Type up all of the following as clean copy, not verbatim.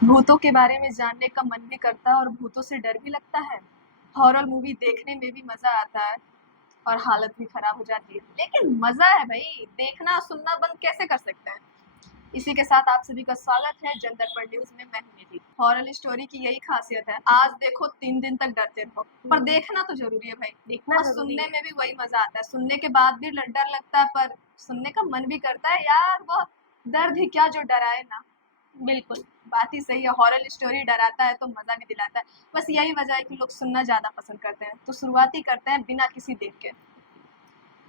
भूतों के बारे में जानने का मन भी करता है और भूतों से डर भी लगता है। हॉरर मूवी देखने में भी मज़ा आता है और हालत भी खराब हो जाती है। लेकिन मज़ा है भई, देखना सुनना बंद कैसे कर सकते हैं? इसी के साथ आप सभी का स्वागत है जनदर्पण न्यूज़ में। मैं हूँ निधि। हॉरर स्टोरी की यही खासियत है, आज देखो 3 दिन तक डरते रहो, पर देखना तो ज़रूरी है भाई। देखना और ज़रूरी सुनने है। में भी वही मज़ा आता है, सुनने के बाद भी डर लगता है, पर सुनने का मन भी करता है यार, वो दर्द ही क्या जो डराए ना। बिल्कुल। बात ही सही है, हॉरर स्टोरी डराता है तो मज़ा भी दिलाता है। बस यही वजह है कि लोग सुनना ज़्यादा पसंद करते हैं। तो शुरुआत ही करते हैं बिना किसी देर के।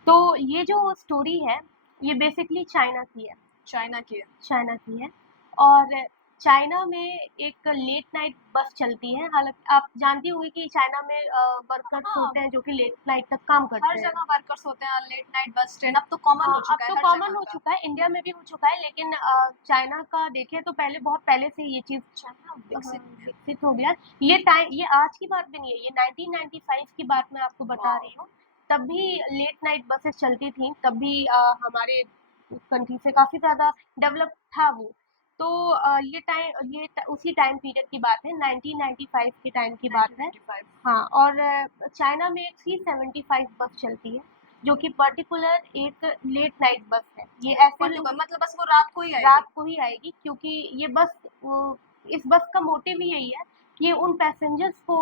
तो ये जो स्टोरी है, ये बेसिकली चाइना की है। चाइना की है। चाइना की है और चाइना में एक लेट नाइट बस चलती है। हालाँकि आप जानती होंगी कि चाइना में वर्कर्स हाँ, होते हैं जो कि लेट नाइट तक काम हर करते हैं। जगह वर्कर्स होते हैं, लेट नाइट बस ट्रेन अब तो कॉमन हाँ, हो अब चुका है तो हर कॉमन जगह हो का। चुका है, इंडिया में भी हो चुका है, लेकिन चाइना का देखें तो पहले बहुत पहले से ये चीज़ चाइना हाँ, विकसित है। विकसित हो गया। ये आज की बात भी नहीं है, ये 1995 की बात मैं आपको बता वाओ! रही हूँ। तब भी लेट नाइट बसेस चलती थीं, तब भी हमारे कंट्री से काफ़ी ज़्यादा डेवलप था वो। तो उसी टाइम पीरियड की बात है, 1995 के टाइम की बात है। 1995। हाँ, और चाइना में 375 बस चलती है, जो कि पर्टिकुलर एक लेट नाइट बस है। ये ऐसे लोग पर्टिकुलर मतलब बस वो रात को ही रात आएगी। को ही आएगी, क्योंकि ये बस इस बस का मोटिव ही यही है कि ये उन पैसेंजर्स को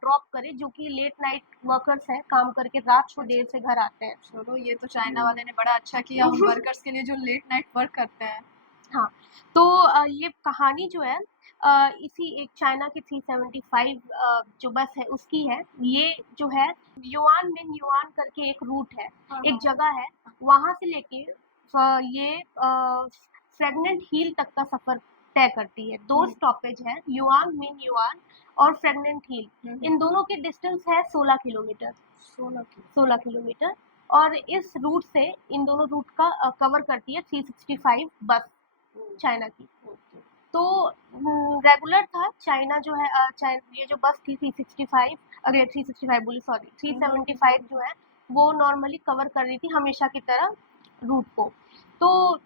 ड्रॉप करे जो कि लेट नाइट वर्कर्स हैं, काम करके रात को अच्छा, देर अच्छा। से घर आते हैं। चलो ये तो चाइना हम्म। वाले ने बड़ा अच्छा किया उन वर्कर्स के लिए जो लेट नाइट वर्क करते हैं। हाँ, तो ये कहानी जो है इसी एक चाइना की 375 जो बस है उसकी है। ये जो है युआन मिन युआन करके एक रूट है, हाँ, एक हाँ। जगह है, वहाँ से लेके ये फ्रेगनेंट हील तक का सफ़र तय करती है। 2 हुँ, स्टॉपेज हैं, युआन मिन युआन और फ्रेगनेंट हील। हुँ, हुँ। इन दोनों की डिस्टेंस है 16 किलोमीटर। 16 की। 16 किलोमीटर और इस रूट से इन दोनों रूट का कवर करती है 365 बस चाइना की। ओके। तो रेगुलर था चाइना जो है ये जो बस थी 365 अरे 365 बोली सॉरी हुँ, हुँ, 375 जो है वो नॉर्मली कवर कर रही थी हमेशा की तरह रूट को। तो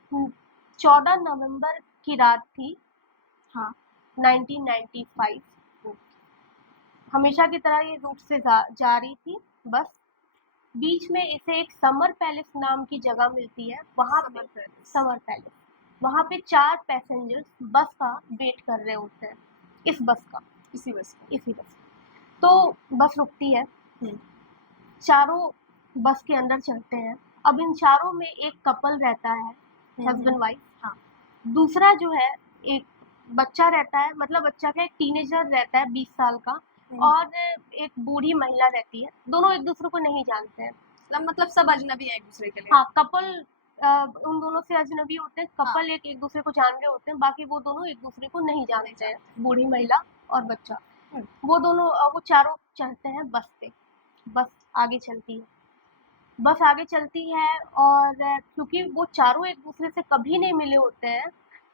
14 नवंबर की रात थी हाँ। 1995। ओके। हमेशा की तरह ये रूट से जा रही थी बस। बीच में इसे एक समर पैलेस नाम की जगह मिलती है, वहाँ पे समर पैलेस। समर पैलेस वहाँ पे 4 पैसेंजर्स बस का वेट कर रहे होते हैं, इस बस का, इसी बस का। इसी बस का। तो बस रुकती है, हुँ, चारों बस के अंदर चढ़ते हैं। अब इन चारों में एक कपल रहता है, हुँ, हुँ। Husband wife. हाँ। दूसरा जो है एक बच्चा रहता है, मतलब बच्चा क्या, एक टीनेजर रहता है 20 साल का, हुँ। और एक बूढ़ी महिला रहती है। दोनों एक दूसरे को नहीं जानते हैं। मतलब सब अजनबी हैं एक-दूसरे के लिए। हाँ, कपल उन दोनों से अजनबी होते हैं, हाँ, कपल एक दूसरे को जान रहे होते हैं, बाकी वो दोनों एक दूसरे को नहीं नहीं जानते हैं, जानते। बूढ़ी महिला और बच्चा। हुँ, वो दोनों वो चारों चढ़ते हैं बस पे। बस आगे चलती है। बस आगे चलती है और क्योंकि वो चारों एक दूसरे से कभी नहीं मिले होते हैं,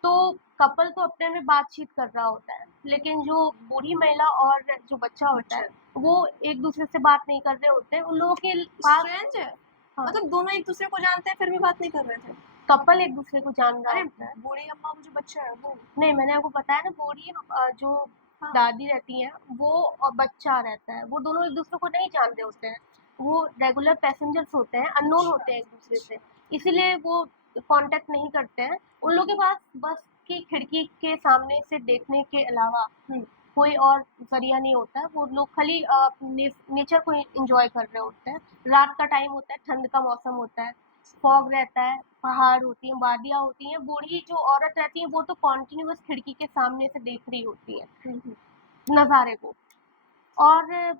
तो कपल तो अपने में बातचीत कर रहा होता है, लेकिन जो बूढ़ी महिला और जो बच्चा होता है, बच्चे वो एक दूसरे से बात नहीं कर रहे होते हैं। उन लोगों के पास स्ट्रेंज है। हाँ, मतलब दोनों एक-दूसरे को जानते हैं फिर भी बात नहीं कर रहे थे। कपल एक दूसरे को जान रहा अरे होता है। बूढ़ी अम्मा वो जो बच्चा है वो। नहीं, मैंने आपको बताया ना, बूढ़ी जो हाँ। दादी रहती हैं, वो और बच्चा रहता है, वो दोनों एक दूसरे को नहीं जानते होते हैं। वो रेगुलर पैसेंजर्स होते हैं, अननोन अच्छा, होते हैं एक दूसरे से, अच्छा। इसीलिए वो कांटेक्ट नहीं करते हैं। उन लोगों के पास बस की खिड़की के सामने से देखने के अलावा हुँ, कोई और ज़रिया नहीं होता है। वो लोग खाली नेचर को एंजॉय कर रहे होते हैं। रात का टाइम होता है, ठंड का मौसम होता है, फॉग रहता है, पहाड़ होती हैं, वादियाँ होती हैं। बूढ़ी जो औरत रहती है वो तो कॉन्टिन्यूअस खिड़की के सामने से देख रही होती है हुँ, हुँ। नज़ारे को। और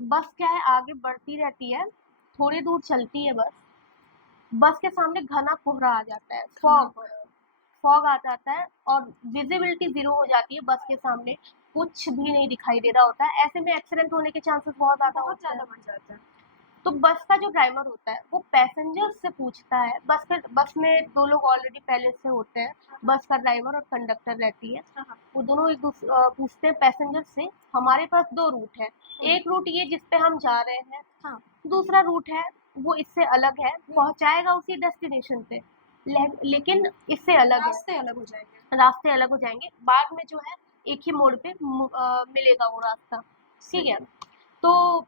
बस क्या है, आगे बढ़ती रहती है, थोड़ी दूर चलती है बस। बस के सामने घना कोहरा आ जाता है, खाना फॉग पड़ा। फॉग आ जाता है और विजिबिलिटी ज़ीरो हो जाती है बस के सामने, कुछ भी नहीं दिखाई दे रहा होता है। ऐसे में एक्सीडेंट होने के चांसेस बहुत ज़्यादा बहुत होते हैं। ज़्यादा बढ़ जाता है। तो बस का जो ड्राइवर होता है वो पैसेंजर्स से पूछता है, बस में 2 लोग ऑलरेडी पहले से होते हैं, हाँ, हाँ। बस का ड्राइवर और कंडक्टर रहती है। हाँ, हाँ। वो दोनों पूछते हैं पैसेंजर से, हमारे पास 2 रूट है, हुँ, एक रूट ये जिस पे हम जा रहे हैं, हाँ। दूसरा रूट है वो इससे अलग है, हुँ, पहुँचाएगा उसी डेस्टिनेशन पे। लेकिन इससे अलग है, रास्ते अलग हो जाएंगे। रास्ते अलग हो जाएंगे। बाद में जो है एक ही मोड़ पे मिलेगा वो रास्ता, ठीक है। तो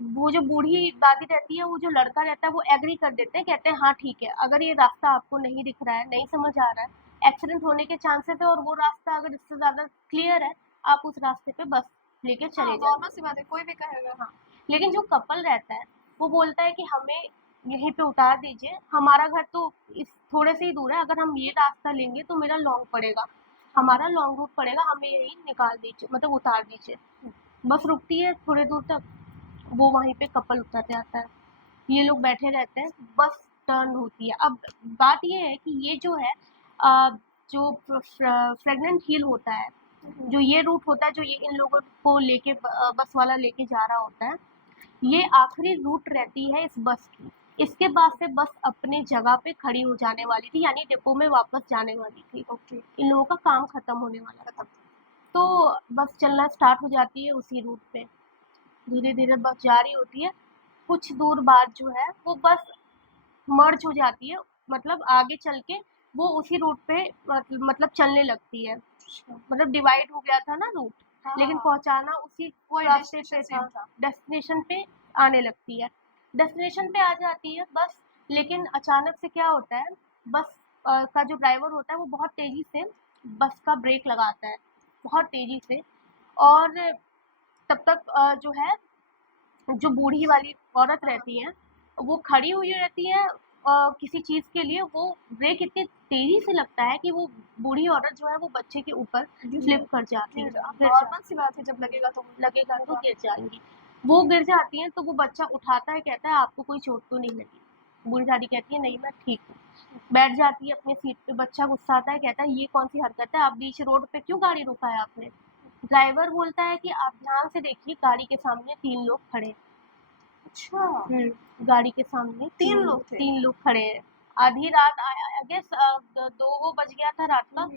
वो जो बूढ़ी दादी रहती है, वो जो लड़का रहता है वो एग्री कर देते हैं, कहते हैं हाँ ठीक है, अगर ये रास्ता आपको नहीं दिख रहा है, नहीं समझ आ रहा है, एक्सीडेंट होने के चांसेस है और वो रास्ता अगर इससे ज़्यादा क्लियर है, आप उस रास्ते पे बस लेके चले हाँ, जाइए। नॉर्मल सी बात है, कोई भी कहेगा। हाँ, लेकिन जो कपल रहता है वो बोलता है कि हमें यहीं पे उतार दीजिए, हमारा घर तो इस थोड़े से ही दूर है, अगर हम ये रास्ता लेंगे तो मेरा लॉन्ग पड़ेगा, हमारा लॉन्ग रूट पड़ेगा, हमें यहीं निकाल दीजिए, मतलब उतार दीजिए। बस रुकती है थोड़ी दूर तक, वो वहीं पे कपल उतर जाता है, ये लोग बैठे रहते हैं, बस टर्न होती है। अब बात ये है कि ये जो है जो फ्रेगनेंट हील होता है, जो ये रूट होता है, जो ये इन लोगों को लेके बस वाला लेके जा रहा होता है, ये आखिरी रूट रहती है इस बस की। इसके बाद से बस अपने जगह पे खड़ी हो जाने वाली थी, यानी डिपो में वापस जाने वाली थी। ओके, इन लोगों का काम खत्म होने वाला था, खत्म। तो बस चलना स्टार्ट हो जाती है उसी रूट पे। धीरे धीरे बस जा रही होती है, कुछ दूर बाद जो है वो बस मर्ज हो जाती है, मतलब आगे चल के वो उसी रूट पे मतलब चलने लगती है, अच्छा, मतलब डिवाइड हो गया था ना रूट, हाँ, लेकिन हाँ, पहुंचाना उसी वही रास्ते पे डेस्टिनेशन था, सेम था। डेस्टिनेशन पे आने लगती है, डेस्टिनेशन पे आ जाती है बस। लेकिन अचानक से क्या होता है, बस का जो ड्राइवर होता है वो बहुत तेजी से बस का ब्रेक लगाता है, बहुत तेजी से। और तब तक जो है जो बूढ़ी वाली औरत रहती है, वो खड़ी हुई रहती है किसी चीज़ के लिए, वो ब्रेक इतनी तेज़ी से लगता है कि वो बूढ़ी औरत जो है वो बच्चे के ऊपर स्लिप कर जाती है, गिर नॉर्मल सी बात है, जब लगेगा तो लगेगा तो होगा। गिर जाएँगी। वो गिर जाती हैं तो वो बच्चा उठाता है, कहता है आपको कोई चोट तो नहीं लगी? बूढ़ी दादी कहती है नहीं मैं ठीक हूँ। बैठ जाती है अपनी सीट पे, बच्चा गुस्सा आता है, कहता है ये कौन सी हरकत है, आप बीच रोड पे क्यों गाड़ी रुका है आपने? ड्राइवर बोलता है कि आप ध्यान से देखिए गाड़ी के सामने 3 लोग खड़े हैं। अच्छा, गाड़ी के सामने 3 लोग थे। 3 लोग खड़े हैं। आधी रात आई गेस 2 बज गया था रात का,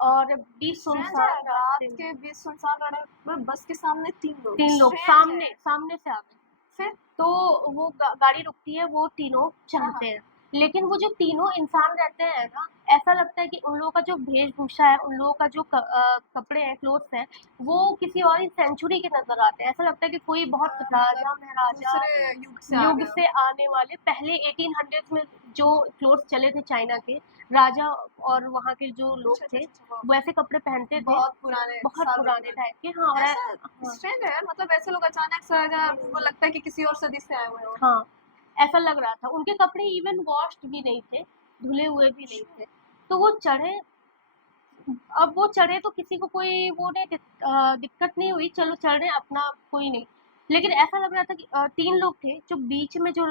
और बीच स्ट्रेंज है, सुनसान रात रास्ते में के बीच सुनसान रोड में बस के सामने 3 लोग। 3 लोग स्ट्रेंज है। सामने से आ गए। फिर तो वो गाड़ी रुकती है, वो तीनों हाँ, चढ़ते हाँ, हैं, लेकिन वो जो तीनों इंसान रहते हैं ना, ऐसा लगता है कि उन लोगों का जो वेशभूषा है, उन लोगों का जो कपड़े हैं, क्लोथ्स हैं, वो किसी और ही सेंचुरी के नजर आते हैं। ऐसा लगता है कि कोई बहुत राजा मतलब महाराजा दूसरे युग से आ युग गए हो। से आने वाले, पहले 1800s में जो क्लोथ्स चले थे चाइना के, राजा और वहाँ के जो लोग अच्छा, अच्छा, थे अच्छा, वो वैसे कपड़े पहनते थे, बहुत पुराने बहुत सालों पुराने पुराने। टाइप के। हाँ, और ऐसा हाँ, स्ट्रेंज है यार, मतलब ऐसे लोग अचानक से आ जाए, वो लगता है कि किसी और सदी से आए हुए हो। हाँ, ऐसा लग रहा था। उनके कपड़े इवन वॉश्ड भी नहीं थे, धुले हुए भी नहीं थे। तो वो चढ़े, अब वो चढ़े तो किसी को कोई वो नहीं दिक्कत नहीं हुई, चलो चढ़ रहे हैं अपना, कोई नहीं। लेकिन ऐसा लग रहा था कि 3 लोग थे, जो बीच में जो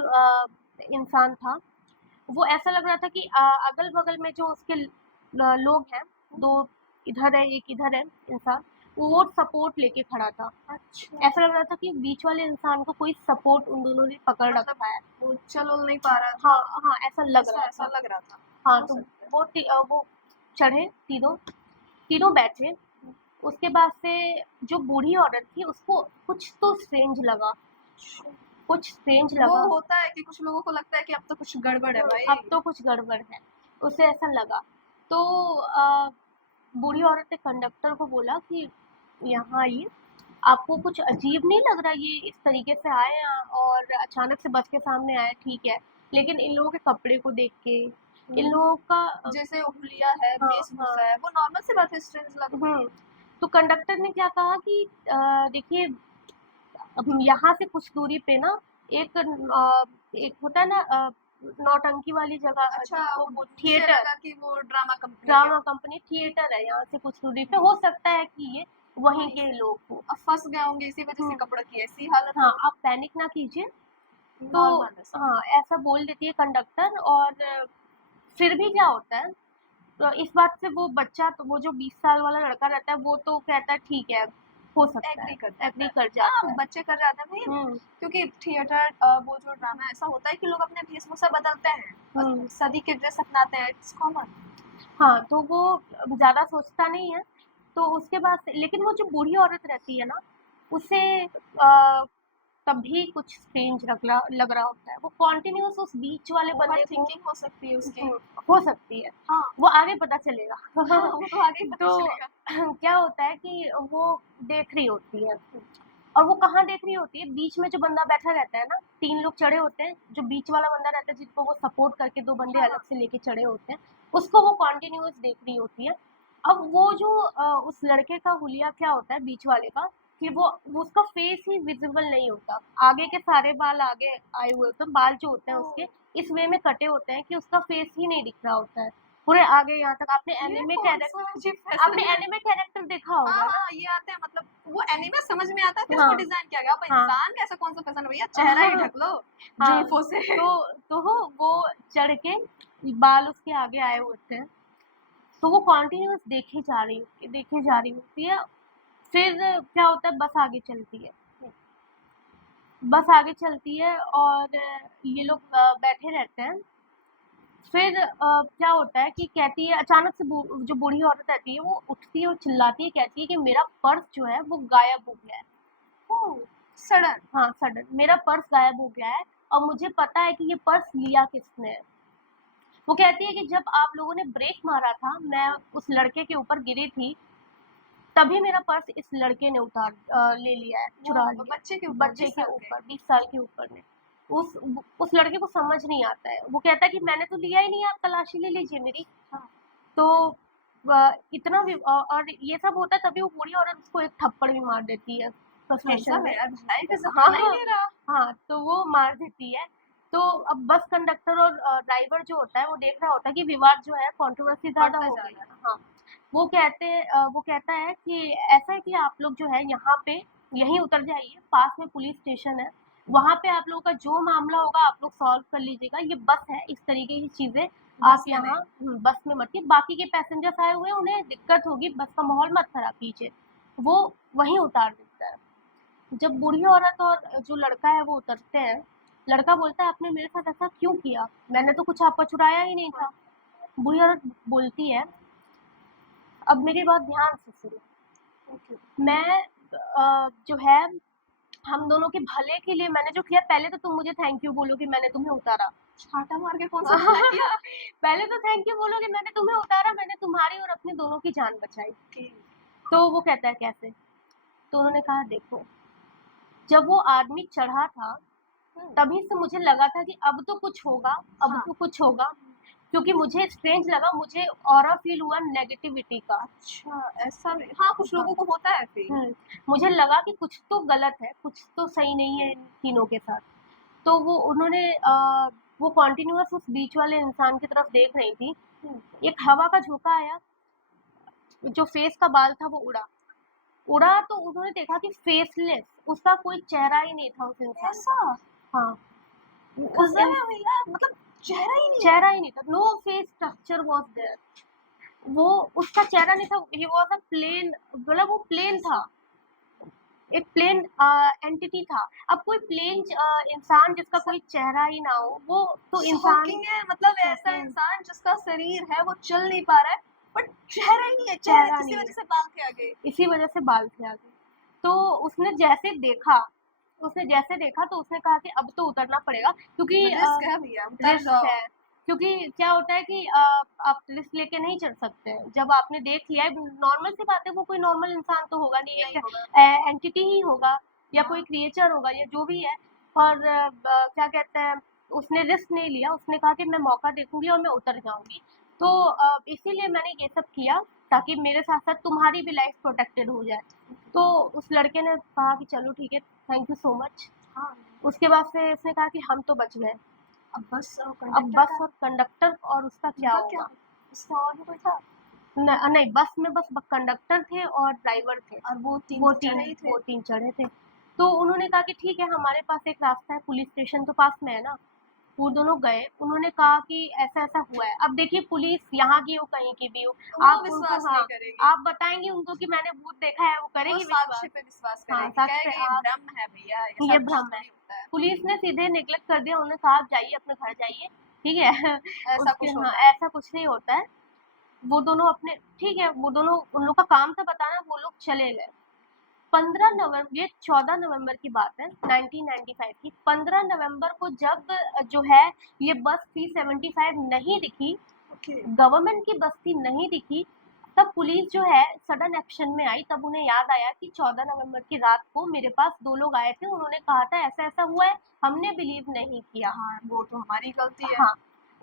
इंसान था, वो ऐसा लग रहा था कि अगल-बगल में जो उसके लोग हैं, 2 इधर है, 1 इधर है इंसान, वो सपोर्ट लेके खड़ा था। अच्छा, ऐसा लग रहा था कि बीच वाले इंसान को कोई सपोर्ट उन दोनों ने पकड़ मतलब रखा है। वो चल उल नहीं पा रहा था। हाँ, हाँ, ऐसा लग ऐसा रहा ऐसा था। लग रहा था। हाँ, हो तो सकता है। वो चढ़े तीनों, तीनों बैठे। उसके बाद से जो बूढ़ी औरत थी उसको कुछ तो स्ट्रेंज लगा, कुछ स्ट्रेंज वो लगा। होता है कि कुछ लोगों को लगता है कि अब तो कुछ गड़बड़ है भाई। अब तो कुछ गड़बड़ है, उसे ऐसा लगा। तो बूढ़ी औरत ने कंडक्टर को बोला कि यहाँ आइए, आपको कुछ अजीब नहीं लग रहा ये इस तरीके से आए हैं और अचानक से बस के सामने आए, ठीक है, लेकिन इन लोगों के कपड़े को देख के, इन लोगों का जैसे हुलिया है, हाँ, वेशभूषा हाँ, है, वो नॉर्मल सी बात है, स्ट्रेंज लग। तो कंडक्टर ने क्या कहा कि देखिए, अब यहाँ से कुछ दूरी पे ना एक होता है ना नौटंकी वाली जगह, अच्छा, जिसको वो उसे थिएटर, लगा कि वो ड्रामा कंपनी है। ड्रामा कंपनी थिएटर है, यहाँ से कुछ दूरी पे, हो सकता है कि ये वहीं के लोग हो। अब फंस गए होंगे, इसी वजह से कपड़ों की ऐसी हालत हाँ, हो। आप पैनिक ना कीजिए। तो नॉर्मल है सब। हाँ, ऐसा बोल देती है कंडक्टर। और फिर भी क्या होता है, तो इस बात से वो बच्चा, तो वो जो 20 साल वाला लड़का रहता है, वो तो कहता है ठीक है, हो सकता है, एग्री कर जाता एग्री है। कर जाता हाँ, है। बच्चे कर जाते हैं भाई। हम्म क्योंकि थिएटर वो जो ड्रामा है, ऐसा होता है कि लोग अपने वेशभूषा बदलते हैं हम्म और सदी के ड्रेस अपनाते हैं, इट्स कॉमन। हाँ, तो वो ज़्यादा सोचता नहीं है। तो उसके बाद लेकिन वो जो बूढ़ी औरत रहती है ना, उसे तभी कुछ स्ट्रेंज लग रहा होता है। वो कॉन्टिन्यूस उस बीच वाले ओवर बंदे को थिंकिंग हो सकती है उसकी। हो सकती है, हाँ वो आगे पता चलेगा। हाँ, वो तो आगे ही पता तो चलेगा। क्या होता है कि वो देख रही होती है, और वो कहाँ देख रही होती है, बीच में जो बंदा बैठा रहता है ना, 3 लोग चढ़े होते हैं, जो बीच वाला बंदा रहता है जिसको वो सपोर्ट करके 2 बंदे हाँ अलग से लेके चढ़े होते हैं, उसको वो कॉन्टिन्यूअस देख रही होती है। अब वो जो उस लड़के का हुलिया क्या होता है बीच वाले का, कि वो उसका फेस ही विजिबल नहीं होता, आगे के सारे बाल आगे आए हुए होते हैं, बाल जो होते हैं उसके इस वे में कटे होते हैं कि उसका फेस ही नहीं दिख रहा होता है पूरे आगे यहाँ तक। ये कौन सा अजीब फैशन आपने है? एनिमे कैरेक्टर देखा हाँ होगा ना। हाँ, ये आते हैं, मतलब वो एनीमे समझ में आता है कि हाँ उसको डिजाइन किया गया, अब हाँ इंसान कैसा कौन सा फैशन है भैया, चेहरा ही ढक लो हाँ, जुल्फों से। तो वो चढ़ के बाल उसके आगे आए होते हैं, तो वो कंटिन्यूअस देखे जा रही होती है। फिर क्या होता है, बस आगे चलती है। बस आगे चलती है और ये लोग बैठे रहते हैं। फिर क्या होता है कि कहती है, अचानक से जो बूढ़ी औरत रहती है वो उठती है और चिल्लाती है, कहती है कि मेरा पर्स जो है वो गायब हो गया है। ओह, सडन। हाँ, सडन मेरा पर्स गायब हो गया है, और मुझे पता है कि ये पर्स लिया किसने है। वो कहती है कि जब आप लोगों ने ब्रेक मारा था, मैं उस लड़के के ऊपर गिरी थी, तभी मेरा पर्स इस लड़के ने ले लिया है, चुरा वो लिया। बच्चे के ऊपर, बच्चे 20 के साल के। ऊपर, 20 साल के ऊपर ने। उस लड़के को समझ नहीं आता है, वो कहता है कि मैंने तो लिया ही नहीं है, आप तलाशी ले लीजिए मेरी। हाँ, तो और ये सब होता है, तभी वो बूढ़ी औरत उसको एक थप्पड़ भी मार देती है फ्रस्ट्रेशन गजब है में। यार, भलाई का हाँ जमाना ही हाँ नहीं रहा। हाँ, तो वो मार देती है। तो अब बस कंडक्टर और ड्राइवर जो होता है वो देख रहा होता है कि विवाद जो है, कंट्रोवर्सी ज्यादा बढ़ता हो जा गई रहा है। है। हाँ, वो कहता है कि ऐसा है कि आप लोग जो है यहाँ पे यहीं उतर जाइए, पास में पुलिस स्टेशन है, वहां पे आप लोगों का जो मामला होगा आप लोग सॉल्व कर लीजिएगा, ये बस है, इस तरीके की चीजें आप बस में यहाँ नहीं। बस में मत, बाकी के पैसेंजर्स आए हुए हैं, उन्हें दिक्कत होगी, बस का माहौल मत खराब कीजिए। वो वहीं उतार देता है। जब बूढ़ी औरत और जो लड़का है वो उतरते हैं, लड़का बोलता है आपने मेरे साथ ऐसा क्यों किया, मैंने तो कुछ आपका चुराया ही नहीं था। बूढ़ी औरत बोलती है, अब मेरी बात ध्यान से सुनो, ओके। मैं जो है हम दोनों के भले के लिए मैंने जो किया, पहले तो तुम मुझे थैंक यू बोलो कि मैंने तुम्हें उतारा। छाटा मार के कौन सा भला किया? पहले तो थैंक यू बोलो कि मैंने तुम्हें उतारा, मैंने तुम्हारी और अपनी दोनों की जान बचाई। ओके। तो वो कहता है कैसे, तो उन्होंने कहा देखो, जब वो आदमी चढ़ा था तभी से मुझे लगा था कि अब तो कुछ होगा, अब हाँ। तो कुछ होगा, क्योंकि मुझे स्ट्रेंज लगा, मुझे ऑरा फील हुआ नेगेटिविटी का। अच्छा, ऐसा भी हाँ, कुछ हाँ, लोगों को होता है फील। मुझे लगा कि कुछ तो गलत है, कुछ तो सही नहीं है इन तीनों के साथ। तो वो कंटिन्यूअस उस बीच वाले इंसान की तरफ देख रही थी। एक हवा का झोंका आया, जो फेस का बाल था वो उड़ा। उड़ा तो उन्होंने देखा कि फेसलेस, उसका कोई चेहरा ही नहीं था उस इंसान ऐसा का। हाँ, उस गजब है भैया, मतलब चेहरा ही नहीं है। चेहरा ही नहीं था, no face structure was there. वो उसका चेहरा नहीं था, ही वाज अ प्लेन, मतलब वो प्लेन था, एक प्लेन एंटिटी था। अब कोई प्लेन इंसान जिसका कोई चेहरा ही ना हो, वो तो इंसान शॉकिंग है, मतलब ऐसा शॉकिंग, इंसान जिसका शरीर है वो चल नहीं पा रहा है, बट चेहरा ही नहीं है, चेहरे चेहरा इसी नहीं वजह है, से बाल के आगे। इसी वजह से बाल थे आगे। तो उसने जैसे देखा तो उसने कहा कि अब तो उतरना पड़ेगा, क्योंकि रिस्क है भैया, उतर रिस्क जाओ। है। क्योंकि क्या होता है कि आप रिस्क लेके नहीं चढ़ सकते हैं, जब आपने देख लिया है, नॉर्मल सी बात है, वो कोई नॉर्मल इंसान तो होगा नहीं, नहीं होगा। एक एंटिटी ही होगा, या कोई हाँ। क्रिएचर होगा, या जो भी है। और क्या कहते हैं, उसने रिस्क नहीं लिया, उसने कहा कि मैं मौका देखूंगी और मैं उतर जाऊंगी। तो इसीलिए मैंने ये सब किया, ताकि मेरे साथ साथ तुम्हारी भी लाइफ प्रोटेक्टेड हो जाए। तो उस लड़के ने कहा कि चलो ठीक है, थैंक यू सो मच। हाँ, उसके बाद से उसने कहा कि हम तो बच गए, अब बस अब कंडक्टर बस का और कंडक्टर और उसका क्या उनका क्या, होगा। इसका और भी कोई था? नहीं, बस में बस कंडक्टर थे और ड्राइवर थे, और वो तीन वो तो तीन चढ़े ही थे। वो तीन चढ़े थे। तो उन्होंने कहा कि ठीक है, हमारे पास एक रास्ता है, पुलिस स्टेशन तो पास में है ना। वो दोनों गए, उन्होंने कहा कि ऐसा ऐसा हुआ है। अब देखिए, पुलिस यहाँ की हो कहीं की भी हो, वो आप उनको, विश्वास नहीं हाँ, करेगी। आप बताएंगे उनको कि मैंने भूत देखा है, वो वो करेगी साक्ष्य विश्वास। पे विश्वास हाँ, करेगी, साक्ष्य कहेगी पे ये आप, भ्रम है भैया, ये ऐसा कुछ भ्रम है। थोड़ी होता है। पुलिस ने सीधे नेग्लेक्ट कर दिया, उन्होंने कहा आप जाइए, अपने घर जाइए, ठीक है। ऐसा उसके, कुछ हाँ, होता है। ऐसा कुछ नहीं होता है। वो दोनों अपने, ठीक है, वो दोनों, उन लोग का काम था बताना, वो लोग चले गए। ये 14 नवंबर की बात है 1995 की। 15 नवंबर को जब जो है ये बस 375 नहीं दिखी, ओके। गवर्नमेंट की बस थी, नहीं दिखी, तब पुलिस जो है सडन एक्शन में आई। तब उन्हें याद आया कि 14 नवंबर की रात को मेरे पास 2 लोग आए थे, उन्होंने कहा था ऐसा ऐसा हुआ है, हमने बिलीव नहीं किया। हाँ, वो तो हमारी गलती है। हाँ,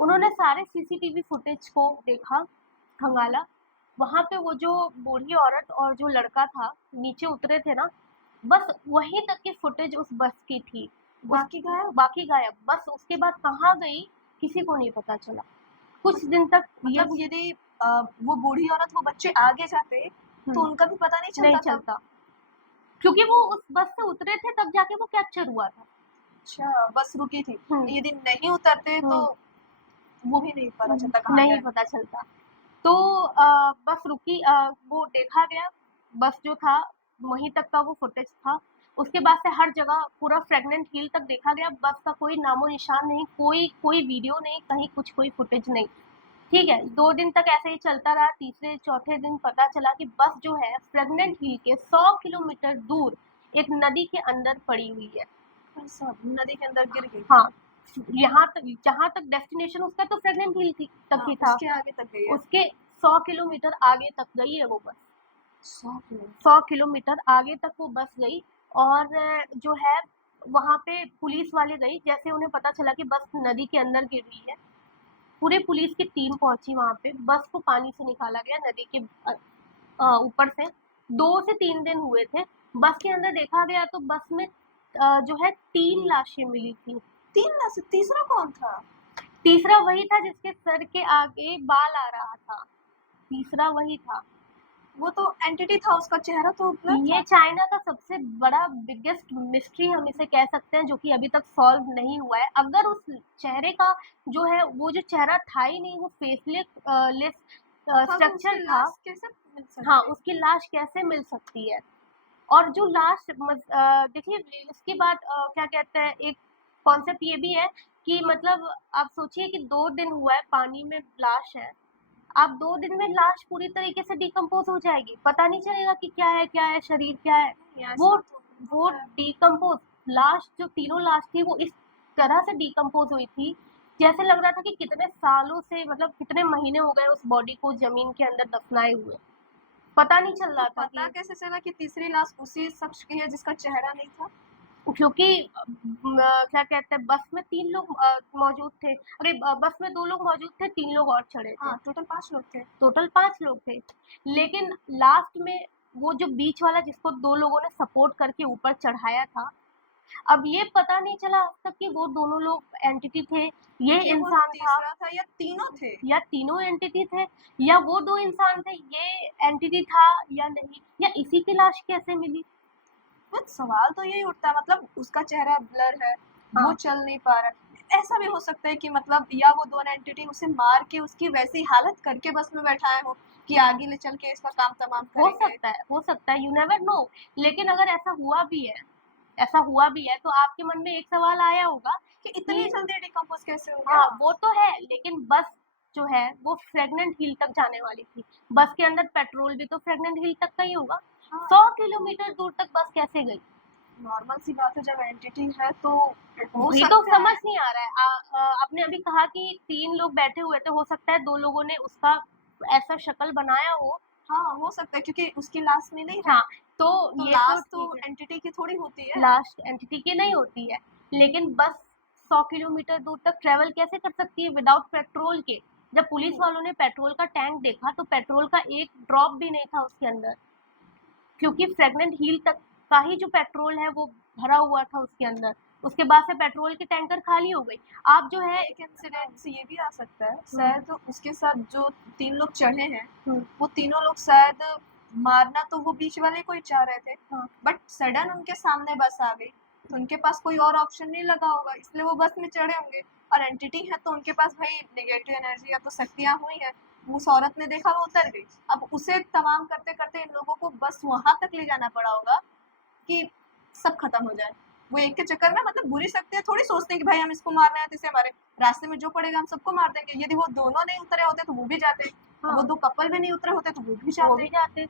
उन्होंने सारे सीसीटीवी फुटेज को देखा, खंगाला। वहां पे वो जो बूढ़ी औरत और जो लड़का था नीचे उतरे थे ना, बस वहीं तक की फुटेज उस बस की थी। बाकी गायब। बाकी गायब। बस उसके बाद कहाँ गई किसी को नहीं पता चला। कुछ दिन तक ये मतलब यदि वो बूढ़ी औरत वो बच्चे आगे जाते तो उनका भी पता नहीं नहीं चलता था। चलता, क्योंकि वो उस बस से उतरे थे तब जाके वो कैप्चर हुआ था। अच्छा, बस रुकी थी। यदि नहीं उतरते तो वो भी नहीं पता चलता कहाँ नहीं गए। पता चलता। तो बस रुकी, वो देखा गया, बस जो था वहीं तक का वो फुटेज था। उसके बाद से हर जगह पूरा फ्रेगनेंट हिल तक देखा गया, बस का कोई नामो निशान नहीं, कोई वीडियो नहीं, कहीं कुछ कोई फुटेज नहीं। ठीक है, 2 दिन तक ऐसे ही चलता रहा। तीसरे चौथे दिन पता चला कि बस जो है फ्रेगनेंट हिल के 100 किलोमीटर दूर एक नदी के अंदर पड़ी हुई है। सब नदी के अंदर गिर गई। हाँ, यहाँ तक जहाँ तक डेस्टिनेशन उसका तो फ्रेगनेंट हिल थी तक ही था। उसके आगे तक गई है। उसके 100 किलोमीटर आगे तक गई है वो बस। 100 किलोमीटर। 100 किलोमीटर आगे तक वो बस गई। और जो है वहाँ पे पुलिस वाले गई, जैसे उन्हें पता चला कि बस नदी के अंदर गिर रही है, पूरे पुलिस की टीम पहुंची वहाँ पे। बस को पानी से निकाला गया नदी के ऊपर से। 2 से 3 दिन हुए थे। बस के अंदर देखा गया तो बस में जो है 3 लाशें मिली थी। 3 ना से तीसरा कौन था? तीसरा वही था जिसके सर के आगे बाल आ रहा था, तीसरा वही था। वो तो एंटिटी था, उसका चेहरा तो ब्लर था। ये चाइना का सबसे बड़ा बिगेस्ट मिस्ट्री हम इसे कह सकते हैं, जो कि अभी तक सॉल्व नहीं हुआ है। अगर उस चेहरे का जो है वो जो चेहरा था ही नहीं, वो फेसलेस स्ट्रक्चर था, कैसे मिल सकती हाँ, उसकी लाश कैसे मिल सकती है? और जो लाश देखिए, इसके बाद क्या कहते हैं, एक कॉन्सेप्ट ये भी है कि मतलब आप सोचिए कि 2 दिन हुआ है पानी में लाश है, आप 2 दिन में लाश पूरी तरीके से डिकम्पोज हो जाएगी, पता नहीं चलेगा कि क्या है, शरीर क्या है। वो डिकम्पोज लाश, जो तीनों लाश थी वो इस तरह से डिकम्पोज हुई थी, जैसे लग रहा था कि कितने सालों से, मतलब कितने महीने हो गए उस बॉडी को जमीन के अंदर दफनाए हुए। पता नहीं चल रहा था पता कि कैसे चला कि तीसरी लाश उसी शख्स की है जिसका चेहरा नहीं था? क्योंकि क्या कहते हैं, बस में 3 लोग मौजूद थे। अरे बस में 2 लोग मौजूद थे, 3 लोग और चढ़े थे। टोटल 5 लोग थे। टोटल 5 लोग थे। लेकिन लास्ट में वो जो बीच वाला जिसको 2 लोगों ने सपोर्ट करके ऊपर चढ़ाया था, अब ये पता नहीं चला आज तक कि वो दोनों लोग एंटिटी थे, ये इंसान था, तीसरा था या तीनों थे? या तीनों एंटिटी थे, या वो 2 इंसान थे, ये एंटिटी था या नहीं, या इसी की लाश कैसे मिली? बट सवाल तो यही उठता है, मतलब उसका चेहरा ब्लर है, वो चल नहीं पा रहा है। ऐसा भी हो सकता है कि मतलब या वो दोनों एंटिटी उसे मार के उसकी वैसी हालत करके बस में बैठाए हो कि आगे ले चल के इसका काम तमाम हो करेंगे। सकता है, यू नेवर नो। लेकिन अगर ऐसा हुआ भी है तो आपके मन में एक सवाल आया होगा कि इतनी जल्दी डिकम्पोज कैसे हो हाँ, गया? वो तो है, लेकिन बस जो है वो फ्रेगनेंट हिल तक जाने वाली थी। बस के अंदर पेट्रोल भी तो फ्रेगनेंट हिल तक का ही होगा। 100 किलोमीटर दूर तक बस कैसे गई? नॉर्मल सी बात है, जब एंटिटी है तो हो वही सकता तो है। समझ नहीं आ रहा है। आपने अभी कहा कि 3 लोग बैठे हुए थे, हो सकता है 2 लोगों ने उसका ऐसा शक्ल बनाया हो। हाँ, हो सकता है क्योंकि उसकी लाश मिली है। हाँ, तो तो ये लाश तो ठीक है, एंटिटी की थोड़ी होती है। लास्ट एंटिटी की नहीं होती है, लेकिन बस 100 किलोमीटर दूर तक ट्रेवल कैसे कर सकती है विदाउट पेट्रोल के? जब पुलिस वालों ने पेट्रोल का टैंक देखा तो पेट्रोल का एक ड्रॉप भी नहीं था उसके अंदर, क्योंकि फ्रेगनेंट हील तक का ही जो पेट्रोल है वो भरा हुआ था उसके अंदर। उसके बाद से पेट्रोल की टैंकर खाली हो गई। आप जो है एक इंसिडेंट से ये भी आ सकता है, शायद उसके साथ जो 3 लोग चढ़े हैं वो तीनों लोग शायद मारना तो वो बीच वाले को ही चाह रहे थे, बट सडन उनके सामने बस आ गई तो उनके पास कोई और ऑप्शन नहीं लगा होगा, इसलिए वो बस में चढ़े होंगे। और एंटिटी है तो उनके पास भाई नेगेटिव एनर्जी या तो शक्तियां हुई हैं, उस औरत ने देखा वो उतर गई। अब उसे तमाम करते करते इन लोगों को बस वहां तक ले जाना पड़ा होगा कि सब खत्म हो जाए। वो एक के चक्कर में, मतलब बुरी शक्तियां थोड़ी सोचते हैं कि भाई हम इसको मार रहे हैं तो इसे हमारे रास्ते में जो पड़ेगा हम सबको मार देंगे। यदि वो दोनों नहीं उतरे होते तो वो भी जाते, वो 2 कपल भी नहीं उतरे होते तो वो भी जाते।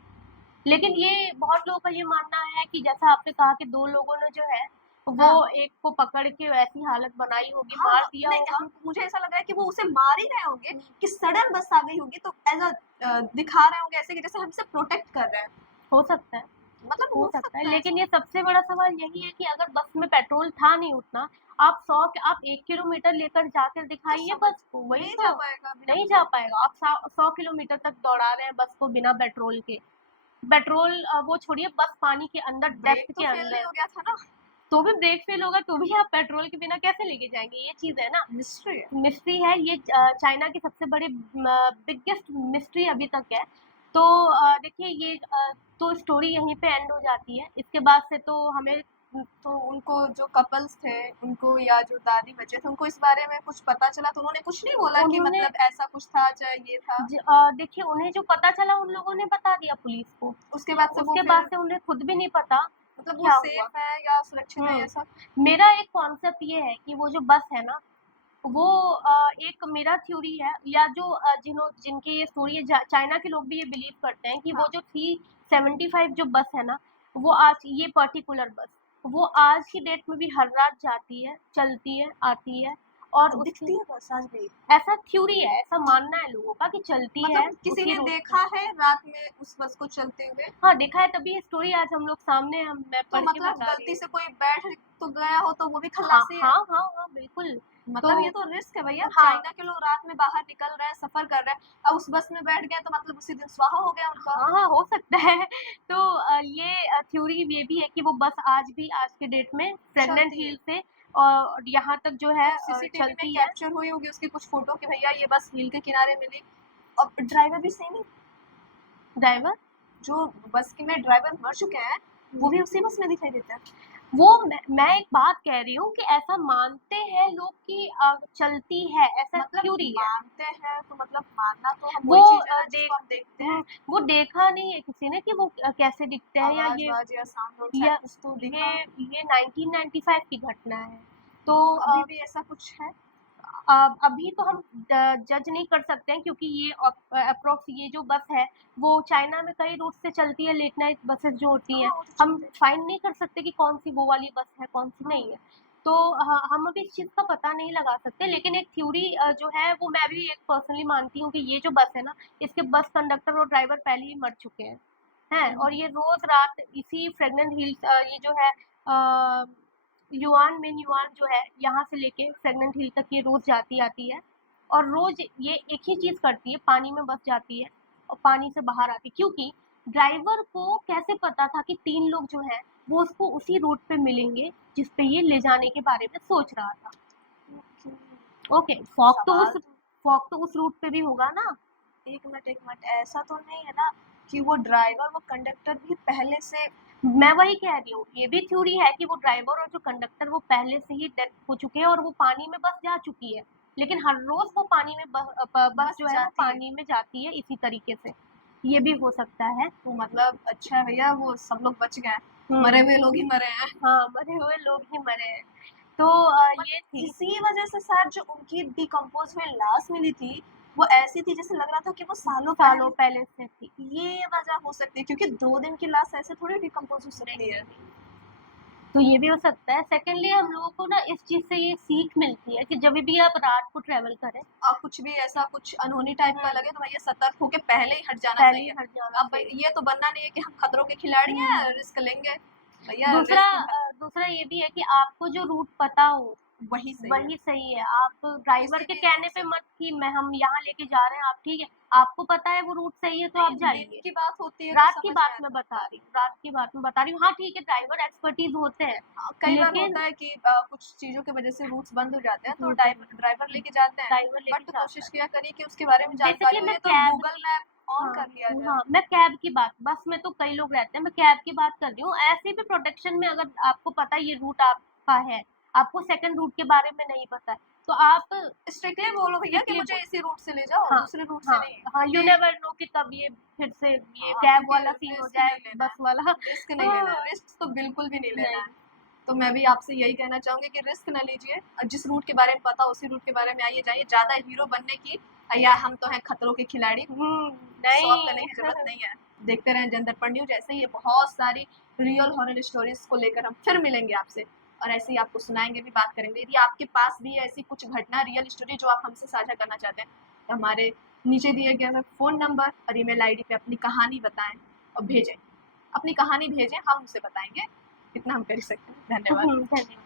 लेकिन ये बहुत लोगों का ये मानना है कि जैसा आपने कहा कि 2 लोगों ने जो है, वो हाँ, एक को पकड़ के ऐसी हालत बनाई होगी, हाँ, मार दिया नहीं होगा। हम मुझे ऐसा लग रहा है कि वो उसे मार ही रहे होंगे कि सडन बस आ गई होगी तो ऐसा दिखा रहे होंगे ऐसे कि जैसे हमसे प्रोटेक्ट कर रहे हैं। हो सकता है, मतलब हो हो सकता है। सकता है लेकिन ऐसा। ये सबसे बड़ा सवाल यही है कि अगर बस में पेट्रोल था नहीं उतना, आप 1 किलोमीटर लेकर जाकर तो दिखाइए समझ बस को, वही नहीं जा तो। पाएगा बिना नहीं जा पेट्रोल। पाएगा। आप 100 किलोमीटर तक दौड़ा रहे हैं बस को बिना पेट्रोल के। पेट्रोल वो छोड़िए, बस पानी के अंदर, ब्रेक डेप्थ तो के फेल नहीं अंदर, हो गया था ना। तो भी ब्रेक फेल होगा, तो भी आप पेट्रोल के बिना कैसे लेके जाएँगे? ये चीज़ है ना। मिस्ट्री है। मिस्ट्री है ये, चाइना की सबसे बड़ी बिगेस्ट मिस्ट्री अभी तक है। तो देखिए ये तो स्टोरी यहीं पे एंड हो जाती है। इसके बाद से तो हमें तो उनको जो कपल्स थे उनको या जो दादी बचे थे उनको इस बारे में कुछ पता चला तो उन्होंने कुछ नहीं बोला कि उन्होंने मतलब ऐसा कुछ था चाहे ये था। देखिए उन्हें जो पता चला उन लोगों ने बता दिया पुलिस को। उसके बाद से वो उसके बाद फिर से उन्हें खुद भी नहीं पता मतलब वो क्या हुआ। सेफ है या सुरक्षित है हुँ। ये सब। मेरा एक कॉन्सेप्ट ये है कि वो जो बस है ना, वो एक मेरा थ्योरी है, या जो जिनकी ये स्टोरी है, चाइना के लोग भी ये बिलीव करते हैं कि वो हाँ, जो 375 जो बस है ना, वो आज ये पर्टिकुलर बस, वो आज की डेट में भी हर रात जाती है, चलती है, आती है, और उसकी दिखती है बस आज भी। ऐसा थ्योरी है, ऐसा मानना है लोगों का कि चलती है मतलब किसी उसी ने रूट पे। देखा है रात में उस बस को चलते हुए। हाँ, देखा है, तभी ये स्टोरी आज हम लोग सामने, मैं तो पढ़ के मतलब बता रही गलती हूँ। से कोई बैठ तो गया हो तो वो भी हाँ, खल्लासी है। हाँ, हाँ, हाँ, बिल्कुल। तो मतलब ये तो रिस्क है भैया। हाँ, चाइना के लोग रात में बाहर निकल रहे हैं सफर कर रहे हैं और उस बस में बैठ गए तो मतलब उसी दिन स्वाहा हो गया उनका। हाँ, हाँ, हो सकता है। तो ये थ्योरी ये भी है कि वो बस आज भी आज के डेट में प्रेग्नेंट चलती है हिल से और यहाँ तक जो है तो सीसीटीवी में चलती है। कैप्चर हुई होगी उसकी कुछ फोटो कि भैया ये बस झील के किनारे मिली। और ड्राइवर भी सेम ही। ड्राइवर जो बस के में ड्राइवर मर चुके हैं वो भी उसी बस में दिखाई देते हैं। वो मैं एक बात कह रही हूँ कि ऐसा मानते हैं लोग कि चलती है, ऐसा मतलब थ्योरी है। मानते हैं तो मतलब मानना तो हम वो वही चीज है ना जिसको हम देखते हैं। वो देखा नहीं है किसी ने कि वो कैसे दिखते हैं, या आवाज वाज या साउंड वाउंड या शायद कुछ तो ये दिखा। ये 1995 की घटना है। तो अभी भी ऐसा कुछ है। अभी तो हम जज नहीं कर सकते हैं, क्योंकि ये अप्रोक्स ये जो बस है वो चाइना में कई रूट से चलती है, लेट नाइट बसेस जो होती हैं। हाँ वो तो हम चलते हैं। फाइंड नहीं कर सकते कि कौन सी वो वाली बस है, कौन सी नहीं है। तो हम अभी इस चीज़ का पता नहीं लगा सकते, लेकिन एक थ्योरी जो है वो मैं भी एक पर्सनली मानती हूँ कि ये जो बस है ना, इसके बस कंडक्टर और ड्राइवर पहले ही मर चुके हैं। हैं, और ये रोज रात इसी फ्रेगनेंट हिल्स, ये जो है युआन मेन युआन जो है, यहाँ से लेके फ्रेगनेंट हिल तक ये रोज जाती आती है, और रोज ये एक ही चीज करती है, पानी में बस जाती है और पानी से बाहर आती है, क्योंकि ड्राइवर को कैसे पता था कि 3 लोग जो हैं वो उसको उसी रूट पे मिलेंगे जिस पे ये ले जाने के बारे में सोच रहा था। ओके, सवाल तो फॉग तो उस रूट पे भी होगा ना। एक मिनट ऐसा तो नहीं है ना कि वो ड्राइवर वो कंडक्टर भी पहले से। मैं वही कह रही हूँ, ये भी थ्योरी है कि वो ड्राइवर और जो कंडक्टर वो पहले से ही डेथ हो चुके हैं और वो पानी में बस जा चुकी है, लेकिन हर रोज वो पानी में बस बस जो है वो जाती है। पानी में जाती है इसी तरीके से। ये भी हो सकता है। तो मतलब अच्छा है भैया वो सब लोग बच गए हैं। मरे हुए लोग ही मरे हैं। हाँ, मरे हुए लोग ही मरे हैं। तो ये थी। इसी वजह से शायद जो उनकी डिकम्पोज हुई लाश मिली थी वो ऐसी थी जैसे लग रहा था कि वो सालों सालों पहले। पहले से थी। ये वजह हो सकती है क्योंकि 2 दिन की लाश ऐसे थोड़ी डिकम्पोज हो सकती है। तो ये भी हो सकता है। सेकेंडली हम लोगों को ना इस चीज से ये सीख मिलती है कि जब भी आप रात को ट्रेवल करें, और कुछ भी ऐसा कुछ अनहोनी टाइप का लगे तो भैया सतर्क होके पहले ही हट जाना पहले चाहिए। ही हट जाना अब चाहिए। ये तो बनना नहीं है कि हम खतरों के खिलाड़ी हैं रिस्क लेंगे। भैया रिस्क दूसरा ये भी है कि आपको जो रूट पता हो वही सही है। वही सही है। आप ड्राइवर किसी के भी कहने रूट पे से मत कि मैं हम यहाँ लेके जा रहे हैं, आप ठीक है, आपको पता है वो रूट सही है तो आप नहीं दिन जाइए। की बात होती है तो रात की समझ में बात मैं आता है। बता रही हूँ, रात की बात मैं बता रही हूँ। हाँ ठीक है, ड्राइवर एक्सपर्टीज होते हैं, कई बार लेकिन होता है कि कुछ चीजों की वजह से रूट्स बंद हो जाते हैं तो हम्म, ड्राइवर लेके जाते हैं। ड्राइवर लेके बट जाता कोशिश है। किया करिए कि उसके बारे में बेसिकली जानकारी हो मैं या तो कैब गूगल की, मैप ऑन हाँ, कर लिया जाए। हाँ, मैं कैब की बात, बस में तो कई लोग रहते हैं, मैं कैब की बात कर रही हूँ। ऐसे भी प्रोटेक्शन में अगर आपको पता है ये रूट आपका है, आपको सेकंड रूट के बारे में नहीं पता है, तो आप स्ट्रिक्टली बोलो भैया कि स्ट्रिक्टली मुझे बोल। इसी रूट से ले जाओ हाँ, दूसरे रूट से हाँ, नहीं हाँ, यू क्योंकि नेवर नो कि कब ये फिर से ये हाँ, कैब क्योंकि वाला सीन हो रिस्क जाए, नहीं लेना बस वाला। है। रिस्क नहीं तो लेना है रिस्क तो बिल्कुल भी नहीं लेना नहीं, है। तो मैं भी आपसे यही कहना चाहूंगी कि रिस्क न लीजिए और जिस रूट के बारे में पता हो उसी रूट के बारे में आइए जाइए। ज्यादा हीरो बनने की या हम तो हैं खतरों के खिलाड़ी, नहीं शौक करने की जरूरत नहीं है। देखते रहें जन दर्पण न्यूज, ऐसे ही ये बहुत सारी रियल हॉरर स्टोरीज को लेकर हम फिर मिलेंगे आपसे और ऐसे ही आपको सुनाएंगे भी, बात करेंगे। यदि आपके पास भी है ऐसी कुछ घटना, रियल स्टोरी जो आप हमसे साझा करना चाहते हैं, तो हमारे नीचे दिए गए फ़ोन नंबर और ईमेल आईडी पे अपनी कहानी बताएं और भेजें। अपनी कहानी भेजें, हम उसे बताएंगे। इतना हम कर ही सकते हैं। धन्यवाद। धन्यवाद।